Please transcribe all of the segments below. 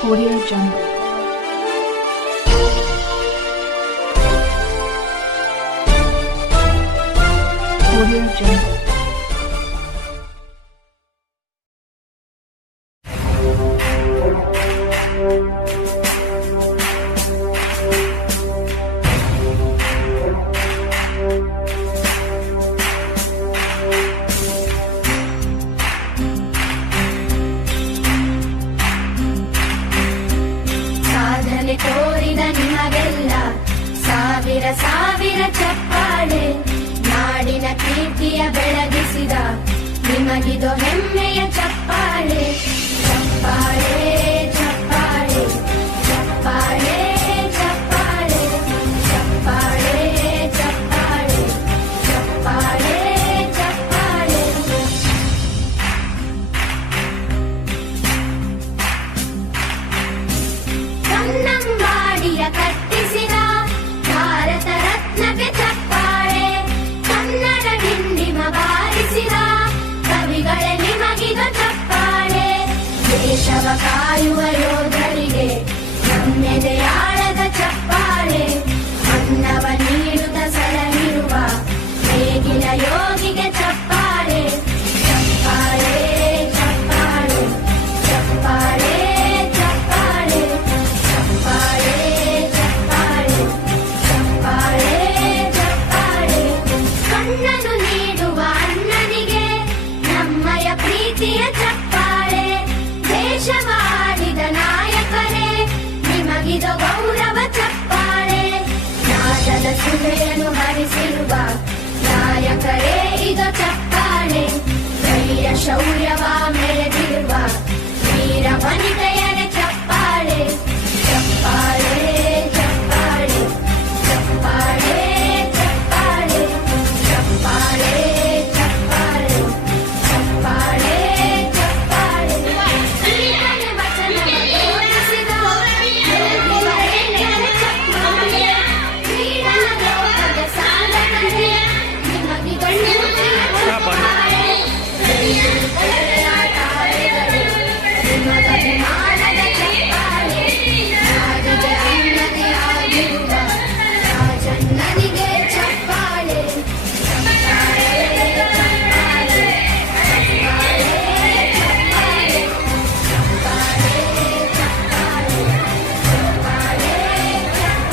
Audio Jungle. Audio Jungle. ಸಾಧನೆ ತೋರಿದ ನಿಮಗೆಲ್ಲ ಸಾವಿರ ಸಾವಿರ ಚಪ್ಪಾಳೆ, ನಾಡಿನ ಕೀರ್ತಿಯ ಬೆಳಗಿಸಿದ ನಿಮಗಿದು ಹೆಮ್ಮೆಯ ಚಪ್ಪಾಳೆ. ಚಪ್ಪಾಳೆ ಚಪ್ಪಾಳೆ ಚಪ್ಪಾಳೆ ಚಪ್ಪಾಳೆ ಚಪ್ಪಾಳೆ ಚಪ್ಪಾಳೆ ಚಪ್ಪಾಳೆ ಚಪ್ಪಾಳೆ. ಕನ್ನಂಬಾಡಿಯ ಕಟ್ಟಿಸಿದ ಭಾರತ ರತ್ನಕ್ಕೆ ಚಪ್ಪಾಳೆ, ಕನ್ನಡ ಡಿಂಡಿಮ ಬಾರಿಸಿದ ಕವಿಗಳೇ ನಿಮಗಿದ ಚಪ್ಪಾಳೆ. ದೇಶವ ಕಾಯುವ ಯೋಧರಿಗೆ ನಮ್ಮೆದೆಯಾಳದ ಚಪ್ಪಾಳೆ, ಅನ್ನವ ನೀಡುತ್ತ ಸಲಹಿರುವ ನೇಗಿಲ ಯೋಗಿಗೆ ಚಪ್ಪಾಳೆ. ಚಪ್ಪಾಳೆ ಚಪ್ಪಾಳೆ ಚಪ್ಪಾಳೆ ಚಪ್ಪಾಳೆ ಚಪ್ಪಾಳೆ ಚಪ್ಪಾಳೆ ಚಪ್ಪಾಳೆ ಚಪ್ಪಾಳೆ. ಕಣ್ಣನ್ನು ನೀಡುವ ಅಣ್ಣನಿಗೆ ನಮ್ಮಯ ಪ್ರೀತಿಯ ಚಪ್ಪಾಳೆ, ದೇಶವಾಡಿದ ನಾಯಕರೇ ನಿಮಗಿದು ಗೌರವ ಚಪ್ಪಾಳೆ. ನಾದದ ಸುಳೆಯನ್ನು ಹರಿಸಿರುವ ನಾಯಕರೇ ಇದು ಚಪ್ಪಾಳೆ, ಧೈರ್ಯ ಶೌರ್ಯವ ಮೆರೆದಿರುವ ವೀರ ವನಿತೆಯರ ಚಪ್ಪಾಳೆ. ಚಪ್ಪಾಳೆ ಚಪ್ಪಾಳೆ ಚಪ್ಪಾಳೆ ಚಪ್ಪಾಳೆ ಚಪ್ಪಾಳೆ ಚಪ್ಪಾಳೆ ಚಪ್ಪಾಳೆ ಚಪ್ಪಾಳೆ. ಕೀರ್ತನೆ ವಚನವ ತೋರಿಸಿದ ಯೋಗಿವರೇಣ್ಯರ ಚಪ್ಪಾಳೆ, ಕ್ರೀಡಾ ಲೋಕದ ಸಾಧಕರೇ ನಿಮಗಿದು ಹೆಮ್ಮೆಯ ಚಪ್ಪಾಳೆ. ಆಟ ಆಡಿದರೆ ನಿಮಗಭಿಮಾನದ ಚಪ್ಪಾಳೆ, ನಾಡಿಗೆ ಅನ್ನದೇ ಆಗಿರುವ ರಾಜಣ್ಣನಿಗೆ ಚಪ್ಪಾಳೆ. ಚಪ್ಪಾಳೆ ಚಪ್ಪಾಳೆ ಚಪ್ಪಾಳೆ ಚಪ್ಪಾಳೆ ಚಪ್ಪಾಳೆ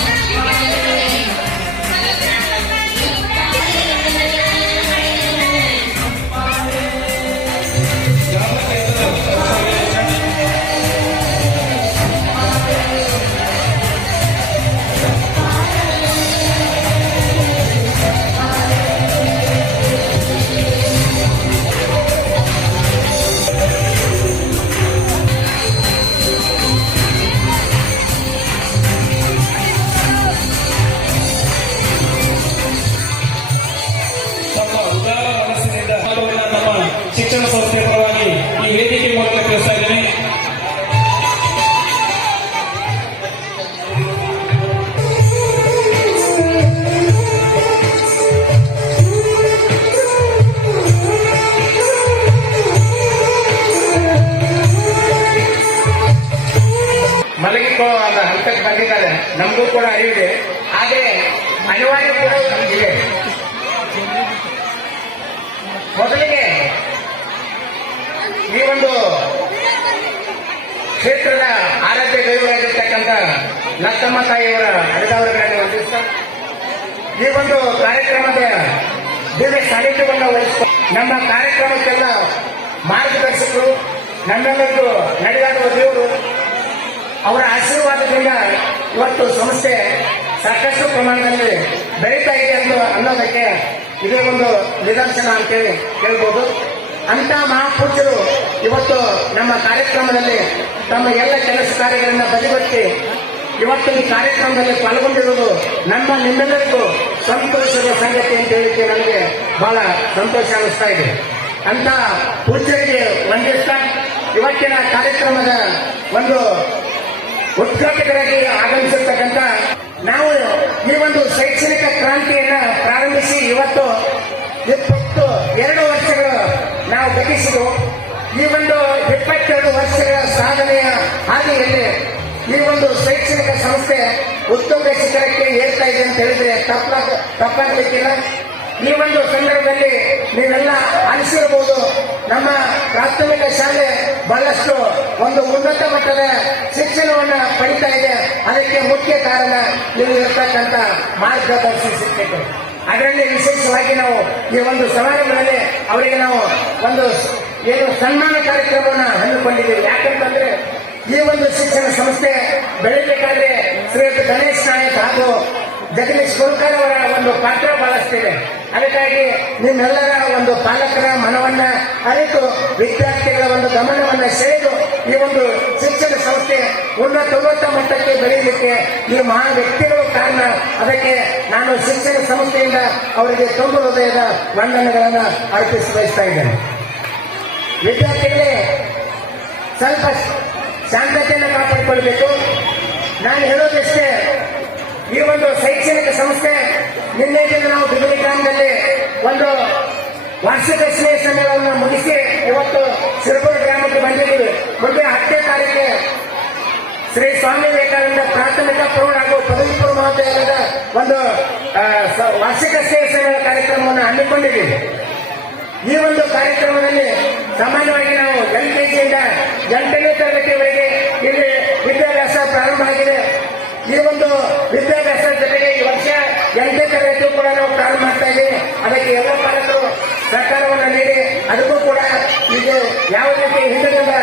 ಚಪ್ಪಾಳೆ ತಮ್ಮ ಉದಾರ ಮನಸ್ಸಿನಿಂದ ನಮ್ಮ ಶಿಕ್ಷಣ ಸಂಸ್ಥೆಯ ಪರವಾಗಿ ಈ ವೇದಿಕೆ ಮೂಲಕ ತಿಳಿಸ್ತಾ ಇದ್ದೇನೆ. ಮಲಗಿಕೋ ಅಂತ ಹಂತಕ್ಕೆ ಬಂದಿದ್ದಾರೆ, ನಮಗೂ ಕೂಡ ಅರಿವಿದೆ, ಆದರೆ ಅನಿವಾರ್ಯ ಕೂಡ ನಮಗಿದೆ. ಮೊದಲಿಗೆ ಈ ಒಂದು ಕ್ಷೇತ್ರದ ಆರಾಧ್ಯ ದೈವರಾಗಿರ್ತಕ್ಕಂಥ ನತ್ತಮ್ಮ ತಾಯಿಯವರ ಅಡಿದವರುಗಳನ್ನು ವಂದಿಸ್ತಾ ಈ ಒಂದು ಕಾರ್ಯಕ್ರಮದ ದಿವ್ಯ ಸಾನ್ನಿಧ್ಯವನ್ನು ವಹಿಸಿಕೊಂಡು ನಮ್ಮ ಕಾರ್ಯಕ್ರಮಕ್ಕೆಲ್ಲ ಮಾರ್ಗದರ್ಶಕರು, ನಮ್ಮೆಲ್ಲರಿಗೂ ನಡೆದಾಡುವ ದೇವರು, ಅವರ ಆಶೀರ್ವಾದದಿಂದ ಇವತ್ತು ಸಂಸ್ಥೆ ಸಾಕಷ್ಟು ಪ್ರಮಾಣದಲ್ಲಿ ಬೆಳೀತಾ ಇದೆ ಅನ್ನೋದಕ್ಕೆ ಇದೇ ಒಂದು ನಿದರ್ಶನ ಅಂತೇಳಿ ಹೇಳ್ಬೋದು. ಅಂತ ಮಹಾಪೂಜ್ಯರು ಇವತ್ತು ನಮ್ಮ ಕಾರ್ಯಕ್ರಮದಲ್ಲಿ ತಮ್ಮ ಎಲ್ಲ ಕೆಲಸ ಕಾರ್ಯಗಳನ್ನು ಬದಿಗೊತ್ತಿ ಇವತ್ತು ಈ ಕಾರ್ಯಕ್ರಮದಲ್ಲಿ ಪಾಲ್ಗೊಂಡಿರುವುದು ನಿಮ್ಮೆಲ್ಲರಿಗೂ ಸಂತೋಷದ ಸಂಗತಿ ಅಂತ ಹೇಳಿಕೆ ನನಗೆ ಬಹಳ ಸಂತೋಷ ಅನಿಸ್ತಾ ಇದೆ. ಅಂತ ಪೂಜ್ಯರಿಗೆ ವಂದಿಸ್ತಾ ಇವತ್ತಿನ ಕಾರ್ಯಕ್ರಮದ ಒಂದು ಉದ್ಘಾಟಕರಾಗಿ ಆಗಮಿಸಿರ್ತಕ್ಕಂಥ ನಾವು ಈ ಒಂದು ಶೈಕ್ಷಣಿಕ ಕ್ರಾಂತಿಯನ್ನ ಪ್ರಾರಂಭಿಸಿ ಇವತ್ತು 22 ವರ್ಷಗಳು ನಾವು ಗತಿಸಿದೆವು. ಈ ಒಂದು 22 ವರ್ಷಗಳ ಸಾಧನೆಯ ಹಾದಿಯಲ್ಲಿ ಈ ಒಂದು ಶೈಕ್ಷಣಿಕ ಸಂಸ್ಥೆ ಉತ್ತುಂಗ ಶಿಖರಕ್ಕೆ ಏರ್ತಾ ಇದೆ ಅಂತ ಹೇಳಿದ್ರೆ ತಪ್ಪಾಗ್ಲಿಕ್ಕಿಲ್ಲ. ಈ ಒಂದು ಸಂದರ್ಭದಲ್ಲಿ ನೀವೆಲ್ಲ ಆಲಿಸಿರಬಹುದು, ನಮ್ಮ ಪ್ರಾಥಮಿಕ ಶಾಲೆ ಬಹಳಷ್ಟು ಒಂದು ಉನ್ನತ ಮಟ್ಟದ ಶಿಕ್ಷಣವನ್ನ ಪಡಿತಾ ಇದೆ. ಅದಕ್ಕೆ ಮುಖ್ಯ ಕಾರಣ ನೀವು ಇರತಕ್ಕಂಥ ಮಾರ್ಗದರ್ಶಿ ಶಿಕ್ಷಕರು. ಅದರಲ್ಲಿ ವಿಶೇಷವಾಗಿ ನಾವು ಈ ಒಂದು ಸಮಾರಂಭದಲ್ಲಿ ಅವರಿಗೆ ನಾವು ಒಂದು ಸನ್ಮಾನ ಕಾರ್ಯಕ್ರಮವನ್ನು ಹಮ್ಮಿಕೊಂಡಿದ್ದೀವಿ. ಯಾಕಂತಂದ್ರೆ ಈ ಒಂದು ಶಿಕ್ಷಣ ಸಂಸ್ಥೆ ಬೆಳಿಬೇಕಾದ್ರೆ ಶ್ರೀಯುತ ಗಣೇಶ್ ನಾಯಕ್ ಹಾಗೂ ಜಗದೀಶ್ ಗುರುಕರ್ ಅವರ ಒಂದು ಪಾತ್ರ ಬಹಳಷ್ಟಿದೆ. ಅದಕ್ಕಾಗಿ ನಿಮ್ಮೆಲ್ಲರ ಒಂದು ಪಾಲಕರ ಮನವನ್ನ ಅರಿತು ವಿದ್ಯಾರ್ಥಿಗಳ ಒಂದು ಗಮನವನ್ನ ಸೆಳೆದು ಈ ಒಂದು ಶಿಕ್ಷಣ ಸಂಸ್ಥೆ ಉನ್ನತ ಮಟ್ಟಕ್ಕೆ ಬೆಳೆಯಲಿಕ್ಕೆ ಈ ಮಹಾನ್ ವ್ಯಕ್ತಿಗಳು ಕಾರಣ. ಅದಕ್ಕೆ ನಾನು ಶಿಕ್ಷಣ ಸಂಸ್ಥೆಯಿಂದ ಅವರಿಗೆ ತುಂಬ ಹೃದಯದ ವಂದನೆಗಳನ್ನು ಅರ್ಪಿಸಿ ಬಯಸ್ತಾ ಇದ್ದೇನೆ. ವಿದ್ಯಾರ್ಥಿಗಳೇ, ಸ್ವಲ್ಪ ಶಾಂತತೆಯನ್ನು ಕಾಪಾಡಿಕೊಳ್ಬೇಕು. ನಾನು ಹೇಳೋದಷ್ಟೇ, ಈ ಒಂದು ಶೈಕ್ಷಣಿಕ ಸಂಸ್ಥೆ ನಿನ್ನೆ ದಿನ ನಾವು ಬಿಗಲಿ ಗ್ರಾಮದಲ್ಲಿ ಒಂದು ವಾರ್ಷಿಕ ಸ್ನೇಹ ಸಮ್ಮೇಳನವನ್ನು ಮುಗಿಸಿ ಇವತ್ತು ಸಿರಪುರ ಗ್ರಾಮಕ್ಕೆ ಬಂದಿದ್ದೀವಿ. ಮುಂದೆ 10ನೇ ತಾರೀಕಿಗೆ ಶ್ರೀ ಸ್ವಾಮಿ ವಿವೇಕಾನಂದ ಪ್ರಾಥಮಿಕ ಪ್ರೌಢ ಹಾಗೂ ಪದವಿ ಪೂರ್ವ ಮಹೋದಯದ ಒಂದು ವಾರ್ಷಿಕ ಸ್ನೇಹ ಸಮ್ಮೇಳನ ಕಾರ್ಯಕ್ರಮವನ್ನು ಹಮ್ಮಿಕೊಂಡಿದ್ದೀವಿ. ಈ ಒಂದು ಕಾರ್ಯಕ್ರಮದಲ್ಲಿ ಸಾಮಾನ್ಯವಾಗಿ ನಾವು LKGಯಿಂದ 8ನೇ ತರಗತಿಯವರೆಗೆ ಇಲ್ಲಿ ವಿದ್ಯಾಭ್ಯಾಸ ಪ್ರಾರಂಭ ಆಗಿದೆ. ಈ ಒಂದು ವಿದ್ಯಾಭ್ಯಾಸ ಜೊತೆಗೆ ಈ ವರ್ಷ 8ನೇ ತರಗತಿ ಕೂಡ ನಾವು ಪ್ರಾರಂಭ ಮಾಡ್ತಾ ಇದ್ದೀವಿ. ಅದಕ್ಕೆ ಎಲ್ಲ ಪಾಲಕರು ಸಹಕಾರವನ್ನು ನೀಡಿ ಅದಕ್ಕೂ ಕೂಡ ಈಗ ಯಾವ ರೀತಿ ಹಿಂದಿನಿಂದ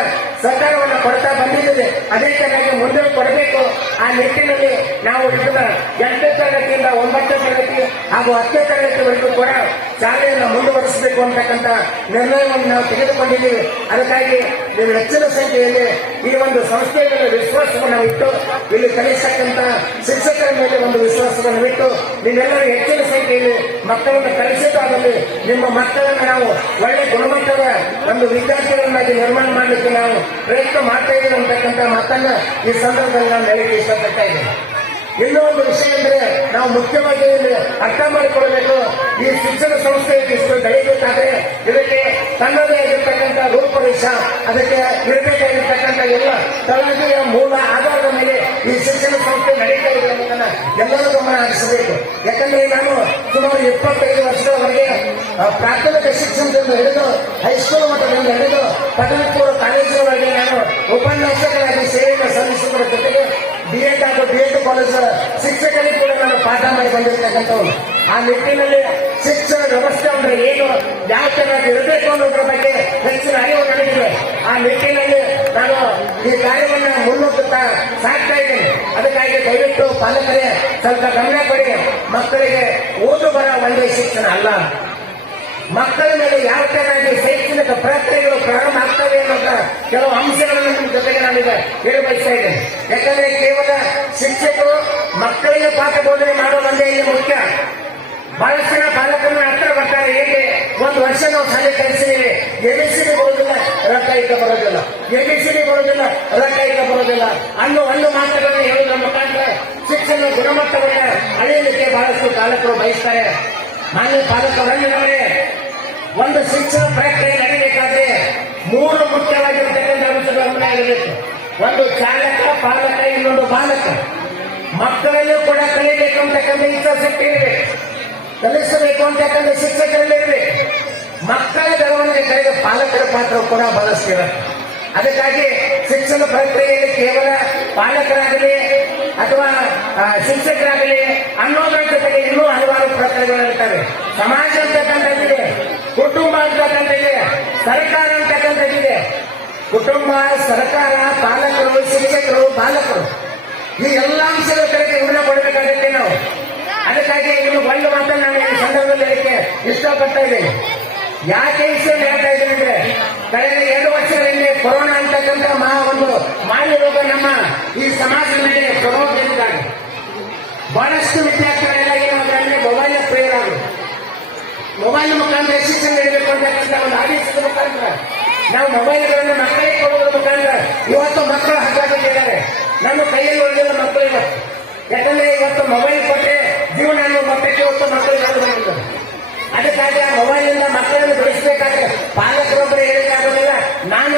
ಸಹಕಾರವನ್ನು ಕೊಡ್ತಾ ಬಂದಿದ್ದೇವೆ ಅದೇ ಚೆನ್ನಾಗಿ ಮುಂದೆ ಕೊಡಬೇಕು. ಆ ನಿಟ್ಟಿನಲ್ಲಿ ನಾವು ಇದನ್ನ 8ನೇ ತರಗತಿಯಿಂದ 9ನೇ ತರಗತಿ ಹಾಗೂ 10ನೇ ತರಗತಿವರೆಗೂ ಕೂಡ ಶಾಲೆಯನ್ನು ಮುಂದುವರಿಸಬೇಕು ಅಂತಕ್ಕಂಥ ನಿರ್ಣಯವನ್ನು ನಾವು ತೆಗೆದುಕೊಂಡಿದ್ದೀವಿ. ಅದಕ್ಕಾಗಿ ನೀವು ಹೆಚ್ಚಿನ ಸಂಖ್ಯೆಯಲ್ಲಿ ಈ ಒಂದು ಸಂಸ್ಥೆಯ ಮೇಲೆ ವಿಶ್ವಾಸವನ್ನು ಇಟ್ಟು ಇಲ್ಲಿ ಕಲಿಸತಕ್ಕಂಥ ಶಿಕ್ಷಕರ ಮೇಲೆ ಒಂದು ವಿಶ್ವಾಸವನ್ನು ಇಟ್ಟು ನೀವೆಲ್ಲರೂ ಹೆಚ್ಚಿನ ಸಂಖ್ಯೆಯಲ್ಲಿ ಮಕ್ಕಳನ್ನು ಕಲಿಸಿದಾದಲ್ಲಿ ನಿಮ್ಮ ಮಕ್ಕಳನ್ನು ನಾವು ಒಳ್ಳೆ ಗುಣಮಟ್ಟದ ಒಂದು ವಿದ್ಯಾರ್ಥಿಗಳನ್ನಾಗಿ ನಿರ್ಮಾಣ ಮಾಡಲಿಕ್ಕೆ ನಾವು ಪ್ರಯತ್ನ ಮಾಡ್ತಾ ಇದ್ದೀವಿ ಅಂತಕ್ಕಂಥ ಮಾತನ್ನ ಈ ಸಂದರ್ಭದಲ್ಲಿ ನಾನು ಹೇಳಲಿಕ್ಕೆ ಇಷ್ಟಪಡ್ತಾ ಇದ್ದೇನೆ. ಇನ್ನೂ ಒಂದು ವಿಷಯ ಅಂದ್ರೆ ನಾವು ಮುಖ್ಯವಾಗಿ ಇಲ್ಲಿ ಅರ್ಥ ಮಾಡಿಕೊಳ್ಳಬೇಕು. ಈ ಶಿಕ್ಷಣ ಸಂಸ್ಥೆ ಇಷ್ಟು ಬೆಳೆಯಬೇಕಾದ್ರೆ ಇದಕ್ಕೆ ತನ್ನದೇ ಆಗಿರ್ತಕ್ಕಂಥ ರೂಪರೇಷ, ಅದಕ್ಕೆ ಇರಬೇಕಾಗಿರ್ತಕ್ಕಂಥ ಎಲ್ಲ ತಳಹದಿಯ ಮೂಲ ಆಧಾರದ ಮೇಲೆ ಈ ಶಿಕ್ಷಣ ಸಂಸ್ಥೆ ನಡೀತಾ ಇದೆ ಅನ್ನೋದನ್ನ ಎಲ್ಲರೂ ಗಮನ ಹರಿಸಬೇಕು. ಯಾಕಂದ್ರೆ ನಾನು ಸುಮಾರು 25 ವರ್ಷಗಳವರೆಗೆ ಪ್ರಾಥಮಿಕ ಶಿಕ್ಷಣದಿಂದ ಹಿಡಿದು ಹೈಸ್ಕೂಲ್ ಮಟ್ಟದಿಂದ ಹಿಡಿದು ಪದವಿ ಪೂರ್ವ ಕಾಲೇಜಿನವರೆಗೆ ನಾನು ಉಪನ್ಯಾಸಕರಾಗಿ ಸೇವೆಯನ್ನು ಸಲ್ಲಿಸುವುದರ ಜೊತೆಗೆ BEd ಹಾಗೂ BEd ಕಾಲೇಜ್ ಶಿಕ್ಷಕರಿಗೆ ಕೂಡ ನಾನು ಪಾಠ ಮಾಡಿ ಬಂದಿರತಕ್ಕಂಥವ್ರು. ಆ ನಿಟ್ಟಿನಲ್ಲಿ ಶಿಕ್ಷಣ ವ್ಯವಸ್ಥೆ ಅಂದ್ರೆ ಏನು, ಯಾವ ಚೆನ್ನಾಗಿ ಇರಬೇಕು ಅನ್ನೋದ್ರ ಬಗ್ಗೆ ಹೆಚ್ಚಿನ ಅರಿವು ನನಗಿದೆ. ಆ ನಿಟ್ಟಿನಲ್ಲಿ ನಾನು ಈ ಕಾರ್ಯವನ್ನು ಮುನ್ನುಗ್ಗುತ್ತಾ ಸಾಕ್ತಾ ಇದ್ದೇನೆ. ಅದಕ್ಕಾಗಿ ದಯವಿಟ್ಟು ಪಾಲಕರೇ ಸ್ವಲ್ಪ ಗಮನ ಕೊಡಿ. ಮಕ್ಕಳಿಗೆ ಓದು ಬರ ಒಂದೇ ಶಿಕ್ಷಣ ಅಲ್ಲ, ಮಕ್ಕಳ ಮೇಲೆ ಯಾವ ಚೆನ್ನಾಗಿ ಶೈಕ್ಷಣಿಕ ಪ್ರಕ್ರಿಯೆಗಳು ಪ್ರಾರಂಭ ಆಗ್ತವೆ ಅನ್ನೋದ ಕೆಲವು ಅಂಶಗಳನ್ನು ನಿಮ್ಮ ಜೊತೆಗೆ ನಾನೀಗ ಹೇಳಿ ಬಯಸ್ತಾ ಇದ್ದೇನೆ. ಯಾಕಂದ್ರೆ ಕೇವಲ ಶಿಕ್ಷಕರು ಮಕ್ಕಳಿಗೆ ಪಾಠ ಬೋಧನೆ ಮಾಡೋದಂದೇ ಇಲ್ಲಿ ಮುಖ್ಯ. ಬಹಳಷ್ಟು ಜನ ಪಾಲಕರನ್ನ ಹತ್ರ ಬರ್ತಾರೆ, ಹೇಗೆ ಒಂದು ವರ್ಷ ನಾವು ಶಾಲೆ ಕಲಿಸಿದ್ದೀವಿ, ABCD ಬರೋದಿಲ್ಲ, ರೊಕ್ಕ ಬರೋದಿಲ್ಲ, ABCD ಬರೋದಿಲ್ಲ, ರೊಕ್ಕ ಬರೋದಿಲ್ಲ ಅನ್ನೋ ಒಂದು ಮಾತುಗಳನ್ನು ಹೇಳುವುದರ ಮುಖಾಂತರ ಶಿಕ್ಷಣ ಗುಣಮಟ್ಟವನ್ನು ಅಳೆಯಲಿಕ್ಕೆ ಬಹಳಷ್ಟು ಪಾಲಕರು ಬಯಸ್ತಾರೆ. ಮಾನ್ಯ ಪಾಲಕರೇ, ಒಂದು ಶಿಕ್ಷಣ ಪ್ರಕ್ರಿಯೆ ನಡೀಬೇಕಾದ್ರೆ 3 ಮುಖ್ಯವಾಗಿರತಕ್ಕಂಥ ಅಂಶಗಳ ಗಮನ ಇರಬೇಕು. ಒಂದು ಚಾಲಕ, ಪಾಲಕ, ಇನ್ನೊಂದು ಬಾಲಕ. ಮಕ್ಕಳಲ್ಲೂ ಕೂಡ ಕಲಿಯಬೇಕು ಅಂತಕ್ಕಂಥ ಇಚ್ಛಾಶಕ್ತಿ ಇರಬೇಕು, ಕಲಿಸಬೇಕು ಅಂತಕ್ಕಂಥ ಶಿಕ್ಷಕರಲ್ಲಿ ಇರಬೇಕು. ಮಕ್ಕಳ ಬೆಳವಣಿಗೆ ಕಡೆಗೆ ಪಾಲಕರ ಪಾತ್ರ ಕೂಡ ಬಹಳಷ್ಟು ಇರುತ್ತೆ. ಅದಕ್ಕಾಗಿ ಶಿಕ್ಷಣ ಪ್ರಕ್ರಿಯೆಯಲ್ಲಿ ಕೇವಲ ಪಾಲಕರಾಗಲಿ ಅಥವಾ ಶಿಕ್ಷಕರಾಗಲಿ ಅನ್ನೋದ್ರ ಜೊತೆಗೆ ಇನ್ನೂ ಹಲವಾರು ಪ್ರಕ್ರಿಯೆಗಳಿರ್ತವೆ. ಸಮಾಜ ಅಂತಕ್ಕಂಥದ್ದಿದೆ, ಕುಟುಂಬ ಅಂತಕ್ಕಂಥದ್ದಿದೆ, ಸರ್ಕಾರ ಅಂತಕ್ಕಂಥದ್ದಿದೆ. ಕುಟುಂಬ, ಸರ್ಕಾರ, ಪಾಲಕರು, ಶಿಕ್ಷಕರು, ಬಾಲಕರು ಈ ಎಲ್ಲ ಅಂಶಗಳ ಕಡೆಗೆ ಗಮನ ಕೊಡಬೇಕಾಗುತ್ತೆ ನಾವು. ಅದಕ್ಕಾಗಿ ಇನ್ನು ಒಂದು ಮಾತನ್ನು ನಾನು ಈ ಸಂದರ್ಭದಲ್ಲಿ ಹೇಳಕ್ಕೆ ಇಷ್ಟಪಡ್ತಾ ಇದ್ದೇನೆ. ಯಾಕೆ ವಿಷಯ ಹೇಳ್ತಾ ಇದ್ದೇನೆ ಅಂದ್ರೆ, ಕಳೆದ 2 ವರ್ಷಗಳ ಹಿಂದೆ ಕೊರೋನಾ ಅಂತಕ್ಕಂಥ ಒಂದು ಮಾನ್ಯ ರೋಗ ನಮ್ಮ ಈ ಸಮಾಜದ ಮೇಲೆ ಪ್ರಭಾವ ಬೀರಿದಾಗ ಬಹಳಷ್ಟು ವಿದ್ಯಾರ್ಥಿಗಳೆಲ್ಲ ಏನಾದ್ರೆ ಮೊಬೈಲ್ ಪ್ರಿಯರಾದರು. ಮೊಬೈಲ್ ಮುಖಾಂತರ ಶಿಕ್ಷಣ ನೀಡಬೇಕು ಅಂತಕ್ಕಂಥ ಒಂದು ಆದೇಶದ ಮುಖಾಂತರ ನಾವು ಮೊಬೈಲ್ಗಳನ್ನು ಮಕ್ಕಳಿಗೆ ಕೊಡುವುದರ ಮುಖಾಂತರ ಇವತ್ತು ಮಕ್ಕಳು ಹಗ್ಗಾಗಿದ್ದಾರೆ. ನಮ್ಮ ಕೈಯಲ್ಲಿ ಉಳಿದಿಲ್ಲ ಮಕ್ಕಳು ಇವತ್ತು. ಯಾಕಂದ್ರೆ ಇವತ್ತು ಮೊಬೈಲ್ ಕೊಟ್ಟರೆ ಜೀವನ ಅನ್ನೋ ಮಟ್ಟಕ್ಕೆ ಇವತ್ತು ಮಕ್ಕಳು ಯಾರು ಬಂದಿದ್ದಾರೆ. ಅದಕ್ಕಾಗಿ ಆ ಮೊಬೈಲಿಂದ ಮಕ್ಕಳನ್ನು ಬೆಳೆಸಬೇಕಾದ್ರೆ ಪಾಲಕರೊಬ್ಬರು ಹೇಳಿಕಾಗೋದಿಲ್ಲ, ನಾನು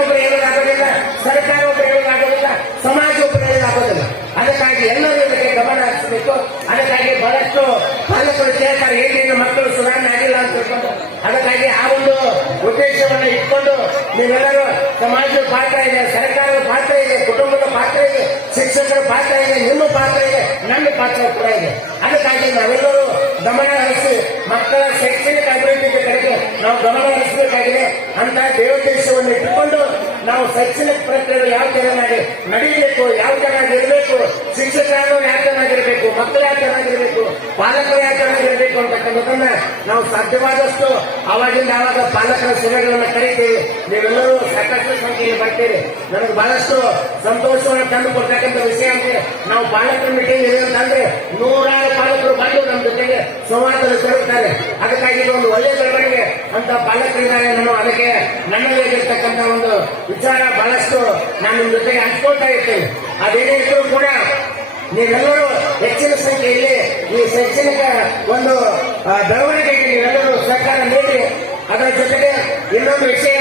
ಉದ್ದೇಶವನ್ನು ಇಟ್ಕೊಂಡು ನೀವೆಲ್ಲರೂ ಸಮಾಜದ ಪಾತ್ರ ಇದೆ, ಸರ್ಕಾರದ ಪಾತ್ರ ಇದೆ, ಕುಟುಂಬದ ಪಾತ್ರ ಇದೆ, ಶಿಕ್ಷಕರ ಪಾತ್ರ ಇದೆ, ನಿಮ್ಮ ಪಾತ್ರ ಇದೆ, ನನ್ನ ಪಾತ್ರ ಕೂಡ ಇದೆ. ಅದಕ್ಕಾಗಿ ನಾವೆಲ್ಲರೂ ಗಮನ ಹರಿಸಿ ಮಕ್ಕಳ ಶೈಕ್ಷಣಿಕ ಅಭಿವೃದ್ಧಿಗೆ ಕಡೆಗೆ ನಾವು ಗಮನ ಹರಿಸಬೇಕಾಗಿದೆ. ಅಂತ ದೇವೋದ್ದೇಶವನ್ನು ಇಟ್ಟುಕೊಂಡು ನಾವು ಶೈಕ್ಷಣಿಕ ಪ್ರಕ್ರಿಯೆ ಯಾವ ಚೆನ್ನಾಗಿ ನಡೀಬೇಕು, ಯಾವ ಚೆನ್ನಾಗಿರ್ಬೇಕು, ಶಿಕ್ಷಕರು ಯಾವ ಚೆನ್ನಾಗಿರ್ಬೇಕು, ಮಕ್ಕಳು ಯಾವ ಚೆನ್ನಾಗಿರ್ಬೇಕು, ಪಾಲಕರು ಯಾವ ಚೆನ್ನಾಗಿರ್ಬೇಕು ಅಂತಕ್ಕಂಥದ್ದನ್ನ ನಾವು ಸಾಧ್ಯವಾದಷ್ಟು ಆವಾಗಿಂದ ಆವಾಗ ಪಾಲಕರ ಸಭೆಗಳನ್ನ ಕರೀತೀವಿ. ನೀವೆಲ್ಲರೂ ಸಾಕಷ್ಟು ಸಂಖ್ಯೆಯಲ್ಲಿ ಬರ್ತೀರಿ. ನನಗೆ ಬಹಳಷ್ಟು ಸಂತೋಷವನ್ನು ತಂದು ಕೊಡ್ತಕ್ಕಂಥ ವಿಷಯ ಅಂದ್ರೆ ನಾವು ಪಾಲಕರ ಮೀಟಿಂಗ್ ಇದೆ ಅಂತಂದ್ರೆ 100 ಪಾಲಕರು ಬಂದು ನಮ್ಮ ಜೊತೆಗೆ ಸಂವಾದದಲ್ಲಿ ಸೇರುತ್ತಾರೆ. ಅದಕ್ಕಾಗಿ ಇದು ಒಂದು ಒಳ್ಳೆಯ ಬೆಳವಣಿಗೆ ಅಂತ ಪಾಲಕರಿದ್ದಾರೆ. ನಾನು ಅದಕ್ಕೆ ನನ್ನಲ್ಲಿರ್ತಕ್ಕಂಥ ಒಂದು ವಿಚಾರ ಬಹಳಷ್ಟು ನಾನು ನಿಮ್ಮ ಜೊತೆಗೆ ಹಂಚ್ಕೊಳ್ತಾ ಇರ್ತೇನೆ. ಅದೇನೇ ಇದ್ರೂ ಕೂಡ ನೀವೆಲ್ಲರೂ ಹೆಚ್ಚಿನ ಸಂಖ್ಯೆಯಲ್ಲಿ ಈ ಶೈಕ್ಷಣಿಕ ಒಂದು ಬೆಳವಣಿಗೆಗೆ ನೀವೆಲ್ಲರೂ ಸಹಕಾರ ನೀಡಿ. ಅದರ ಜೊತೆಗೆ ಇನ್ನೊಂದು ವಿಷಯ,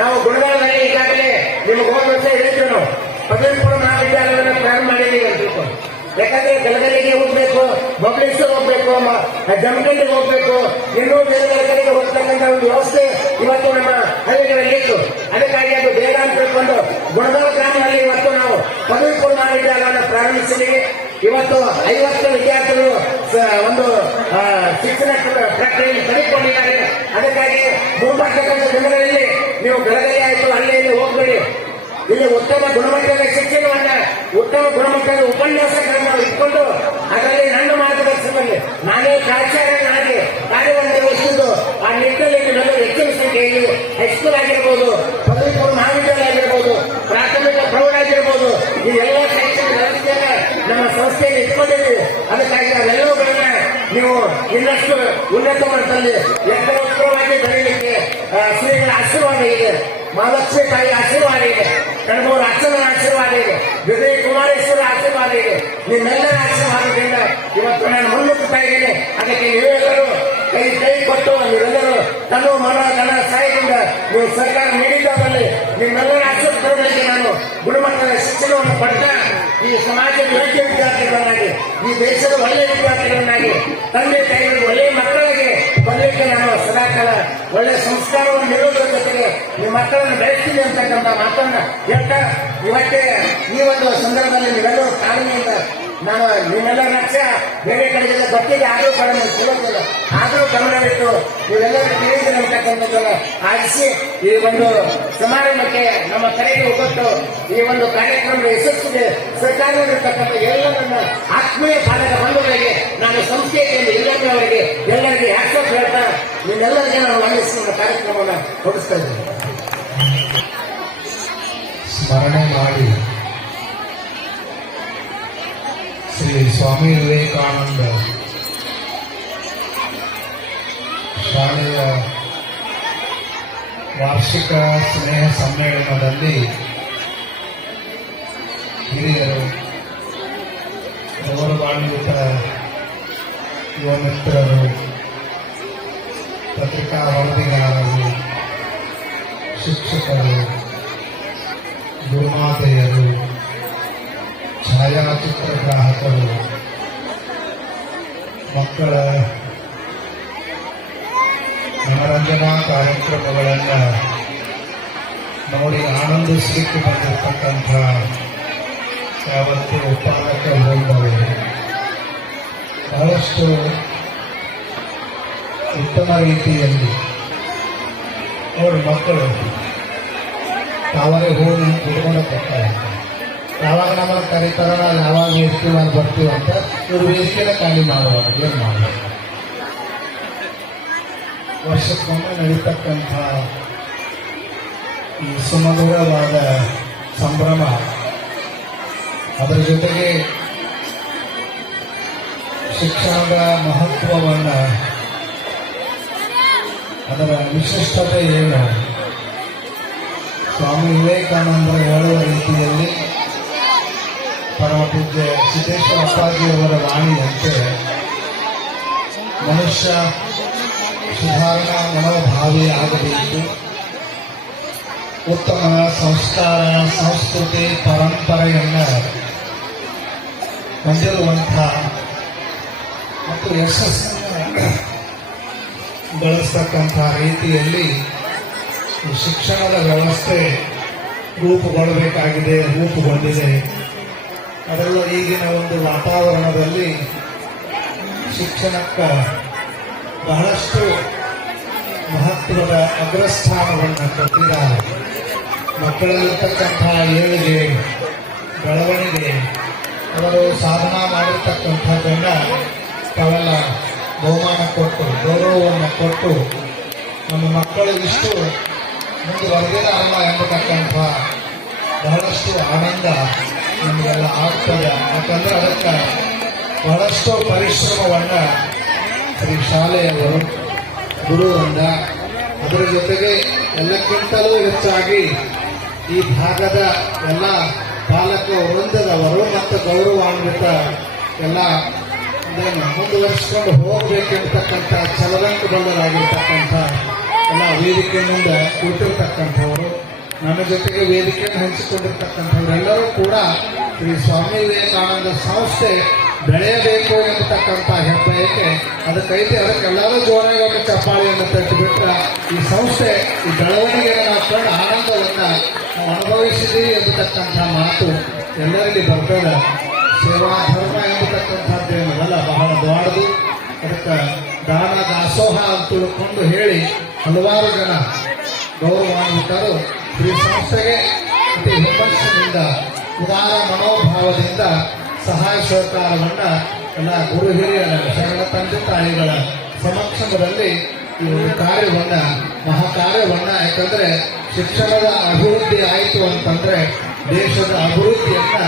ನಾವು ಗುಣಗಾಲದಲ್ಲಿ ಈಗಾಗಲೇ ನಿಮಗೆ ಹೋದ ವರ್ಷ ಹೇಳಿದ್ರು, ನಾವು ಪದವಿ ಪೂರ್ವ ಮಹಾವಿದ್ಯಾಲಯವನ್ನು ಪ್ರಾರಂಭ ಮಾಡಿದ್ದೀವಿ ಅಂತ ತಿಳ್ಕೊಂಡು. ಯಾಕಂದ್ರೆ ಗಲಗಲಿಗೆ ಹೋಗ್ಬೇಕು, ಬಬಲೇಶ್ವರ್ ಹೋಗ್ಬೇಕು, ಜಮಖಂಡಿಗೆ ಹೋಗ್ಬೇಕು, ಇನ್ನೂ ಬೇರೆ ಬೇರೆ ಕಡೆಗೆ ಹೋಗ್ತಕ್ಕಂಥ ಒಂದು ವ್ಯವಸ್ಥೆ ಇವತ್ತು ನಮ್ಮ ಹಳ್ಳಿಗಳಲ್ಲಿ ಇತ್ತು. ಅದಕ್ಕಾಗಿ ಅದು ಬೇಡ ಅಂತ ತಿಳ್ಕೊಂಡು ಗುಣಗಾಲ ಗ್ರಾಮದಲ್ಲಿ ಇವತ್ತು ನಾವು ಪದವಿ ಪೂರ್ವ ಮಹಾವಿದ್ಯಾಲಯವನ್ನು ಪ್ರಾರಂಭಿಸಿದ್ದೀವಿ. ಇವತ್ತು 50 ವಿದ್ಯಾರ್ಥಿಗಳು ಒಂದು ಶಿಕ್ಷಣ ಪ್ರಕ್ರಿಯೆಯನ್ನು ಪಡೆದುಕೊಂಡಿದ್ದಾರೆ. ಅದಕ್ಕಾಗಿ ಮುಂಬರ್ತಕ್ಕಂಥ ದಿನಗಳಲ್ಲಿ ನೀವು ಗಲಗಲಿ ಆಯಿತು ಅಲ್ಲೇ ಇಲ್ಲಿ ಹೋಗ್ಬೇಡಿ. ಇಲ್ಲಿ ಉತ್ತಮ ಗುಣಮಟ್ಟದ ಶಿಕ್ಷಣವನ್ನ, ಉತ್ತಮ ಗುಣಮಟ್ಟದ ಉಪನ್ಯಾಸಗಳನ್ನು ಇಟ್ಕೊಂಡು ಅದರಲ್ಲಿ ನನ್ನ ಮಾರ್ಗದರ್ಶನದಲ್ಲಿ ನಾನೇ ಪ್ರಾಚಾರ್ಯನಾಗಿ ಕಾರ್ಯವನ್ನು ನಿರ್ವಹಿಸಿದ್ದು ಆ ನಿಟ್ಟಿನಲ್ಲಿ ನೀವೆಲ್ಲರೂ ಹೆಚ್ಚಿನ ಸಂಖ್ಯೆಯಲ್ಲಿ ಹೈಸ್ಕೂಲ್ ಆಗಿರ್ಬೋದು, ಪದವಿ ಪೂರ್ವ ಮಹಾವಿದ್ಯಾಲಯ ಆಗಿರ್ಬೋದು, ಪ್ರಾಥಮಿಕ ಪ್ರೌಢ ಆಗಿರ್ಬೋದು, ಈ ಎಲ್ಲ ಶೈಕ್ಷಣಿಕ ವ್ಯವಸ್ಥೆಯನ್ನ ನಮ್ಮ ಸಂಸ್ಥೆಯಲ್ಲಿ ಇಟ್ಕೊಂಡಿದ್ದೀವಿ. ಅದಕ್ಕಾಗಿ ಅವೆಲ್ಲವುಗಳನ್ನ ನೀವು ಇನ್ನಷ್ಟು ಉನ್ನತ ಮಟ್ಟದಲ್ಲಿ ಎತ್ತರವಾಗಿ ಬೆಳೆಯಲಿಕ್ಕೆ ಶ್ರೀಗಳ ಆಶೀರ್ವಾದ ಇದೆ, ಮಹಾಲಕ್ಷ್ಮಿ ತಾಯಿ ಆಶೀರ್ವಾದ ಇದೆ, ಕಣಬೂರು ಅಚ್ಚನ ಆಶೀರ್ವಾದ ಇದೆ, ವಿಜಯ ಕುಮಾರೇಶ್ವರ ಆಶೀರ್ವಾದ ಇದೆ. ನಿಮ್ಮೆಲ್ಲರ ಆಶೀರ್ವಾದದಿಂದ ಇವತ್ತು ನಾನು ಮುನ್ನುಗ್ಗುತ್ತಾ ಇದ್ದೇನೆ. ಅದಕ್ಕೆ ನೀವೆಲ್ಲರೂ ಕೈ ಕೊಟ್ಟು ನೀವೆಲ್ಲರೂ ತನು ಮನ ಧನ ಸಹಾಯದಿಂದ ನೀವು ಸರ್ಕಾರ ನೀಡಿದ್ದಾದಲ್ಲಿ ನಿಮ್ಮೆಲ್ಲರ ಆಶೀರ್ವಾದಗಳಿಗೆ ನಾನು ಗುಣಮಟ್ಟದ ಶಿಕ್ಷಣವನ್ನು ಪಡೆದ ಈ ಸಮಾಜದ ಯೋಗ್ಯ ವಿದ್ಯಾರ್ಥಿಗಳನ್ನಾಗಿ, ಈ ದೇಶದ ಒಳ್ಳೆಯ ವಿದ್ಯಾರ್ಥಿಗಳನ್ನಾಗಿ, ತಂದೆ ತಾಯಿಗಳಿಗೆ ಒಳ್ಳೆಯ ಮಕ್ಕಳಿಗೆ ಬರಲಿಕ್ಕೆ ನಾನು ಸದಾಕಾಲ ಒಳ್ಳೆಯ ಸಂಸ್ಕಾರವನ್ನು ನೀಡುವುದರ ಜೊತೆಗೆ ನಿಮ್ಮ ಮಕ್ಕಳನ್ನು ಬೆಳೆಸ್ತೀನಿ ಅಂತಕ್ಕಂಥ ಮಾತನ್ನ ಹೇಳ್ತಾ ಇವತ್ತೇ ಈ ಒಂದು ಸಂದರ್ಭದಲ್ಲಿ ನೀವೆಲ್ಲರೂ ತಾಳ್ಮೆಯಿಂದ ನಾನು ನಿಮ್ಮೆಲ್ಲರ ಲಕ್ಷ್ಯ ಬೇರೆ ಕಡೆಗೆಲ್ಲ ಗೊತ್ತಿದೆ, ಆದರೂ ಕೂಡ ನೀವು ಸಿಗೋದಿಲ್ಲ, ಆದರೂ ಗಮನವಿಟ್ಟು ನೀವೆಲ್ಲರೂ ತಿಳಿದಿದೆ ಅಂತಕ್ಕಂಥದ್ದನ್ನು ಆರಿಸಿ ಈ ಒಂದು ಸಮಾರಂಭಕ್ಕೆ ನಮ್ಮ ಕರೆಗೆ ಒಗ್ಗಟ್ಟು ಈ ಒಂದು ಕಾರ್ಯಕ್ರಮದ ಯಶಸ್ಸಿಗೆ ಸರ್ಕಾರದಲ್ಲಿರ್ತಕ್ಕಂಥ ಎಲ್ಲರನ್ನ ಆತ್ಮೀಯ ಪಾಲಕ ಬಂಧುಗಳಿಗೆ ನಾನು ಸಂಸ್ಥೆಯಲ್ಲಿ ಇಲ್ಲಂದ್ರೆ ಅವರಿಗೆ ಎಲ್ಲರಿಗೆ ಹ್ಯಾಟ್ಸಾಪ್ ಹೇಳ್ತಾ ನಿಮ್ಮೆಲ್ಲರಿಗೆ ನಾನು ವಂದಿಸಿ ನಮ್ಮ ಕಾರ್ಯಕ್ರಮವನ್ನು ಕೊಡಿಸ್ತಾ ಇದ್ದೀನಿ. ಸ್ಮರಣೆ ಮಾಡಿ ಶ್ರೀ ಸ್ವಾಮಿ ವಿವೇಕಾನಂದ ಶಾಲೆಯ ವಾರ್ಷಿಕ ಸ್ನೇಹ ಸಮ್ಮೇಳನದಲ್ಲಿ ಹಿರಿಯರು, ಗೌರವಾನ್ವಿತ ಯುವ ಮಿತ್ರರು, ಪತ್ರಿಕಾ ವರದಿಗಾರರು, ಶಿಕ್ಷಕರು, ಗುರುಮಾತೆಯರು, ಛಾಯಾಚಿತ್ರಗ್ರಾಹಕರು, ಮಕ್ಕಳ ಮನರಂಜನಾ ಕಾರ್ಯಕ್ರಮಗಳನ್ನು ನೋಡಿ ಆನಂದಿಸಲಿಕ್ಕೆ ಬಂದಿರತಕ್ಕಂಥ ಯಾವತ್ತೂ ಪಾಲಕ ಬಂದವರು ಬಹಳಷ್ಟು ಉತ್ತಮ ರೀತಿಯಲ್ಲಿ ಅವರು ಮಕ್ಕಳು ತಾವೇ ಹೋಗಿ ಕುತ್ಕೊಂಡು ಬರ್ತಾರೆ. ಯಾವಾಗ ನಮ್ಮನ್ನು ಕರೀತಾರ ನಾವು ಯಾವಾಗ ಇರ್ತೀವಿ ಅಲ್ಲಿ ಬರ್ತೀವಿ ಅಂತ ಇವರು ವೇದಿಕೆನ ಖಾಲಿ ಮಾಡುವಾಗ ಏನು ಮಾಡಬೇಕು. ವರ್ಷಕ್ಕೊಮ್ಮೆ ನಡೀತಕ್ಕಂಥ ಈ ಸುಮಧುರವಾದ ಸಂಭ್ರಮ, ಅದರ ಜೊತೆಗೆ ಶಿಕ್ಷಣದ ಮಹತ್ವವನ್ನು, ಅದರ ವಿಶಿಷ್ಟತೆ ಏನು, ಸ್ವಾಮಿ ವಿವೇಕಾನಂದರು ಹೇಳುವ ರೀತಿಯಲ್ಲಿ ಪರಮ ಪೂಜ್ಯ ಸಿದ್ದೇಶ್ವರ ಅಪ್ಪಾಜಿಯವರ ವಾಣಿಯಂತೆ ಮನುಷ್ಯ ಸುಧಾರಣಾ ಮನೋಭಾವಿ ಆಗಬೇಕು, ಉತ್ತಮ ಸಂಸ್ಕಾರ, ಸಂಸ್ಕೃತಿ, ಪರಂಪರೆಯನ್ನು ಹೊಂದಿರುವಂಥ ಮತ್ತು ಯಶಸ್ಸನ್ನು ಗಳಿಸ್ತಕ್ಕಂಥ ರೀತಿಯಲ್ಲಿ ಈ ಶಿಕ್ಷಣದ ವ್ಯವಸ್ಥೆ ರೂಪುಗೊಳ್ಳಬೇಕಾಗಿದೆ, ರೂಪುಗೊಂಡಿದೆ. ಅದರಲ್ಲೂ ಈಗಿನ ಒಂದು ವಾತಾವರಣದಲ್ಲಿ ಶಿಕ್ಷಣಕ್ಕೆ ಬಹಳಷ್ಟು ಮಹತ್ವದ ಅಗ್ರಸ್ಥಾನವನ್ನು ಕೊಟ್ಟಿದ್ದಾರೆ. ಮಕ್ಕಳಲ್ಲಿರ್ತಕ್ಕಂಥ ಏಳಿಗೆ, ಬೆಳವಣಿಗೆ, ಅವರು ಸಾಧನಾ ಮಾಡಿರ್ತಕ್ಕಂಥದ್ದನ್ನು ತಾವೆಲ್ಲ ಬಹುಮಾನ ಕೊಟ್ಟು, ಗೌರವವನ್ನು ಕೊಟ್ಟು, ನಮ್ಮ ಮಕ್ಕಳು ಇಷ್ಟು ಮುಂದುವರೆದಿರಲ್ಲ ಎಂಬತಕ್ಕಂಥ ಬಹಳಷ್ಟು ಆನಂದ ನಮಗೆಲ್ಲ ಆಗ್ತದೆ. ಯಾಕಂದರೆ ಅದಕ್ಕೆ ಬಹಳಷ್ಟು ಪರಿಶ್ರಮವನ್ನು ಶ್ರೀ ಶಾಲೆಯವರು, ಗುರುವೃಂದ, ಅದರ ಜೊತೆಗೆ ಎಲ್ಲಕ್ಕಿಂತಲೂ ಹೆಚ್ಚಾಗಿ ಈ ಭಾಗದ ಎಲ್ಲ ಪಾಲಕ ವೃಂದದವರು ಮತ್ತು ಗೌರವಾನ್ವಿತ ಎಲ್ಲ ಮುಂದುವರಿಸಿಕೊಂಡು ಹೋಗಬೇಕೆಂಬತಕ್ಕಂಥ ಛಲದಂಕಬಲ್ಲರಾಗಿರ್ತಕ್ಕಂಥ ಎಲ್ಲ ವೇದಿಕೆ ಮುಂದೆ ಕೂತಿರ್ತಕ್ಕಂಥವರು, ನನ್ನ ಜೊತೆಗೆ ವೇದಿಕೆಯನ್ನು ಹಂಚಿಕೊಂಡಿರ್ತಕ್ಕಂಥವರೆಲ್ಲರೂ ಕೂಡ ಶ್ರೀ ಸ್ವಾಮಿ ವಿವೇಕಾನಂದ ಸಂಸ್ಥೆ ಬೆಳೆಯಬೇಕು ಎಂಬತಕ್ಕಂಥ ಹೆಬ್ಬಯಕೆ ಅದಕ್ಕೈತೆ. ಅದಕ್ಕೆಲ್ಲರೂ ಜೋರಾಗಿ ಒಂದು ಚಪ್ಪಾಳೆಯನ್ನು ತಟ್ಟಿಬಿಟ್ರೆ ಈ ಸಂಸ್ಥೆ ಈ ಬೆಳವಣಿಗೆಯನ್ನು ನಾವು ಕಂಡು ಆನಂದವನ್ನು ನಾವು ಅನುಭವಿಸಿದ್ದೀವಿ ಎಂಬತಕ್ಕಂಥ ಮಾತು ಎಲ್ಲರಲ್ಲಿ ಬರ್ತದೆ. ಸೇವಾ ಧರ್ಮ ಎಂಬತಕ್ಕಂಥದ್ದೇನಲ್ಲ, ಬಹಳ ದೊಡ್ಡದು. ಅದಕ್ಕೆ ದಾನ ದಾಸೋಹ ಅಂತ ತಿಳ್ಕೊಂಡು ಹೇಳಿ ಹಲವಾರು ಜನ ಗೌರವಾನ್ವಿತರು ಈ ಸಂಸ್ಥೆಗೆ ಅತಿ ಹುಮ್ಮಸ್ಸಿನಿಂದ, ಉದಾರ ಮನೋಭಾವದಿಂದ ಸಹಾಯ ಸಹಕಾರವನ್ನ ಎಲ್ಲ ಗುರು ಹಿರಿಯರ ಶರಣ ತಂದೆ ತಾಯಿಗಳ ಸಮಕ್ಷಮದಲ್ಲಿ ಈ ಒಂದು ಕಾರ್ಯವನ್ನ, ಮಹಾಕಾರ್ಯವನ್ನ, ಯಾಕಂದ್ರೆ ಶಿಕ್ಷಣದ ಅಭಿವೃದ್ಧಿ ಆಯಿತು ಅಂತಂದ್ರೆ ದೇಶದ ಅಭಿವೃದ್ಧಿಯನ್ನ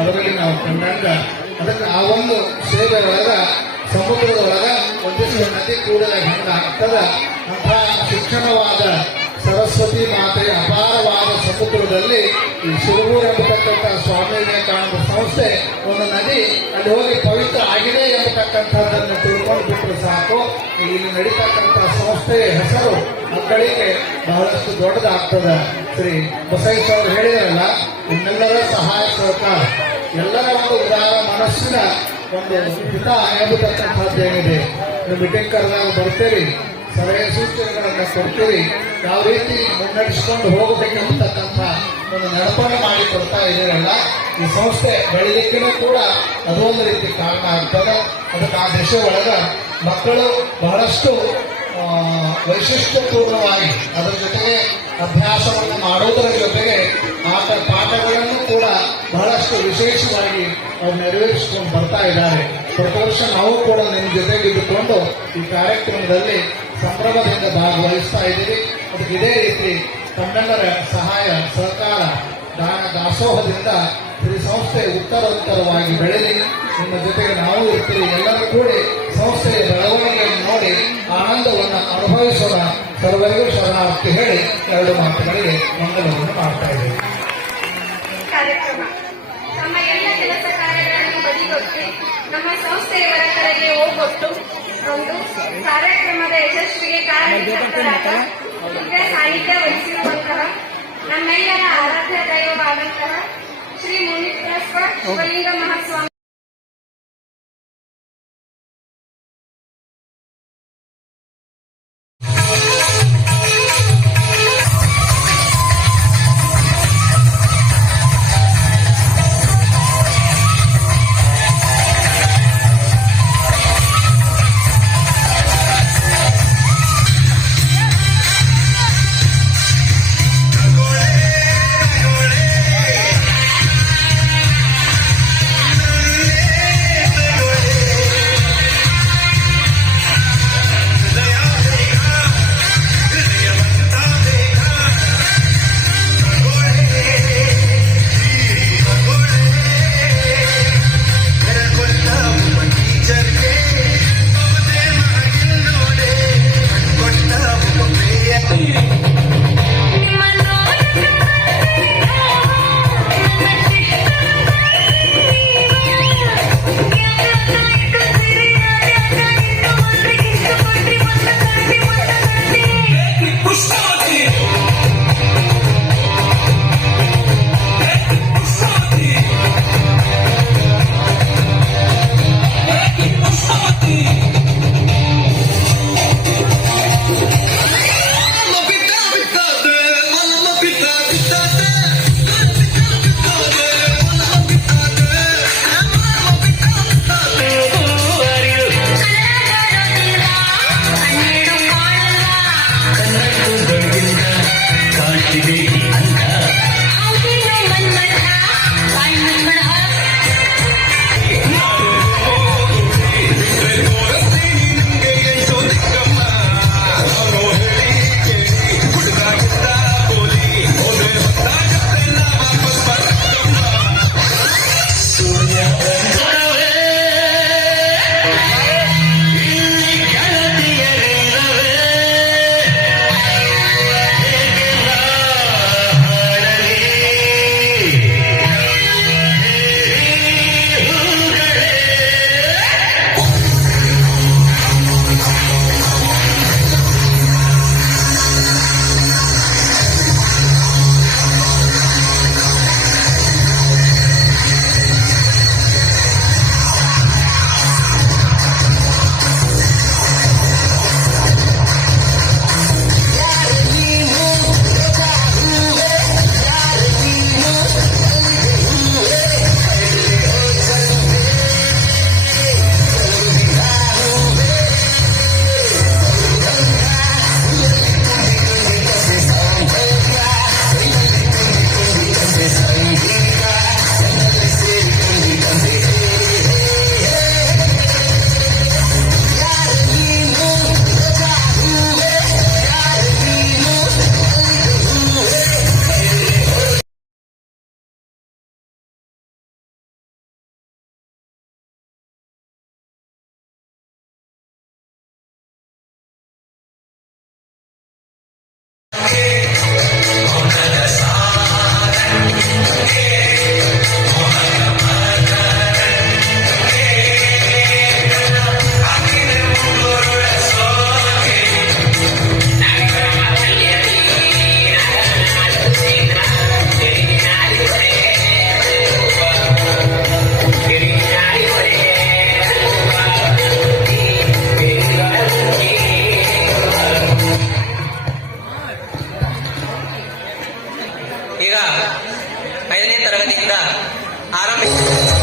ಅದರಲ್ಲಿ ನಾವು ಕಂಡಾಗ ಅದಕ್ಕೆ ಆ ಒಂದು ಸೇವೆ ಒಳಗ ಸಮುದ್ರದೊಳಗ ಒಂದಿಷ್ಟು ನದಿ ಕೂಡಲ ಹೆಂಗ ಆಗ್ತದ ಅಂತ ಶಿಕ್ಷಣವಾದ ಸರಸ್ವತಿ ಮಾತೆಯ ಅಪಾರವಾದ ಸಮುದ್ರದಲ್ಲಿ ಈ ಶಿರೂರು ಎಂಬತಕ್ಕಂಥ ಸ್ವಾಮಿ ವಿವೇಕಾನಂದ ಸಂಸ್ಥೆ ಒಂದು ನದಿ ಅಲ್ಲಿ ಹೋಗಿ ಪವಿತ್ರ ಆಗಿದೆ ಎಂಬತಕ್ಕಂಥದ್ದನ್ನು ತಿಳ್ಕೊಂಡು ಬಿಟ್ಟರೆ ಸಾಕು. ಇಲ್ಲಿ ನಡೀತಕ್ಕಂಥ ಸಂಸ್ಥೆಯ ಹೆಸರು ಮಕ್ಕಳಿಗೆ ಬಹಳಷ್ಟು ದೊಡ್ಡದಾಗ್ತದೆ. ಶ್ರೀ ಬಸವೇಶ್ವರ ಹೇಳಿದ್ರಲ್ಲ, ಇನ್ನೆಲ್ಲರ ಸಹಾಯ ಸಹಕಾರ, ಎಲ್ಲರ ಒಂದು ಉದಾರ ಮನಸ್ಸಿನ ಒಂದು ಹಿತ ಎಂಬತಕ್ಕಂಥದ್ದೇನಿದೆ. ಮೀಟಿಂಗ್ ಕರೆದಾಗ ಬರ್ತೇವೆ, ಸಲಹೆ ಸೂಚನೆಗಳನ್ನು ಕೊಡ್ತೀವಿ, ಯಾವ ರೀತಿ ಮುನ್ನಡೆಸಿಕೊಂಡು ಹೋಗಬೇಕೆಂಬತಕ್ಕಂಥ ಒಂದು ನೆನಪನ್ನು ಮಾಡಿ ಕೊಡ್ತಾ ಇದ್ದೀರಲ್ಲ, ಈ ಸಂಸ್ಥೆ ಬೆಳಲಿಕ್ಕೂ ಕೂಡ ಅದೊಂದು ರೀತಿ ಕಾರಣ ಆಗ್ತದೆ. ಅದಕ್ಕೆ ಆ ದೇಶ ಒಳಗ ಮಕ್ಕಳು ಬಹಳಷ್ಟು ವೈಶಿಷ್ಟ್ಯಪೂರ್ಣವಾಗಿ ಅದರ ಜೊತೆಗೆ ಅಭ್ಯಾಸವನ್ನು ಮಾಡುವುದರ ಜೊತೆಗೆ ಪಾಠಗಳನ್ನು ಕೂಡ ಬಹಳಷ್ಟು ವಿಶೇಷವಾಗಿ ಅವರು ನೆರವೇರಿಸಿಕೊಂಡು ಬರ್ತಾ ಇದ್ದಾರೆ. ಪ್ರತಿ ವರ್ಷ ನಾವು ಕೂಡ ನಿಮ್ಮ ಜೊತೆಗೆ ಇದ್ದುಕೊಂಡು ಈ ಕಾರ್ಯಕ್ರಮದಲ್ಲಿ ಸಂಭ್ರಮದಿಂದ ಭಾಗವಹಿಸ್ತಾ ಇದ್ದೀವಿ. ಅದಕ್ಕೆ ಇದೇ ರೀತಿ ತಮ್ಮೆಲ್ಲರ ಸಹಾಯ ಸಹಕಾರ, ದಾನ ದಾಸೋಹದಿಂದ ಈ ಸಂಸ್ಥೆ ಉತ್ತರೋತ್ತರವಾಗಿ ಬೆಳೆಯಲಿ. ನಿಮ್ಮ ಜೊತೆಗೆ ನಾವು ಇರ್ತೀವಿ. ಎಲ್ಲರೂ ಕೂಡಿ ಸಂಸ್ಥೆಯ ಬೆಳವಣಿಗೆಯನ್ನು ನೋಡಿ ಆನಂದವನ್ನು ಅನುಭವಿಸೋಣ. ಸರ್ವರಿಗೂ ಶರಣಾರ್ಥಿ ಹೇಳಿ ಎರಡು ಮಾತುಗಳಿಗೆ ಮಂಗಲವನ್ನು ಮಾಡ್ತಾ ಇದ್ದೇವೆ. ಕಾರ್ಯಕ್ರಮ ನಮ್ಮ ಎಲ್ಲ ಕೆಲಸ ಕಾರ್ಯಗಳನ್ನು ಬದಿಗೊತ್ತಿ ನಮ್ಮ ಸಂಸ್ಥೆಯವರ ಕರೆಗೆ ಹೋಗೊಟ್ಟು ಒಂದು ಕಾರ್ಯಕ್ರಮದ ಯಶಸ್ವಿಗೆ ಕಾರಣಕರ್ತರಾದ ದಿವ್ಯ ಸಾನ್ನಿಧ್ಯ ವಹಿಸಿರುವಂತಹ ನಮ್ಮೆಲ್ಲರ ಆರಾಧ್ಯ ದೈವವಾದಂತಹ ಶ್ರೀ ಮುನೀಶ್ವರ ಶಿವಲಿಂಗ ಮಹಾಸ್ವಾಮಿ ಈಗ 5ನೇ ತರಗತಿಯಿಂದ ಆರಂಭಿಸಿ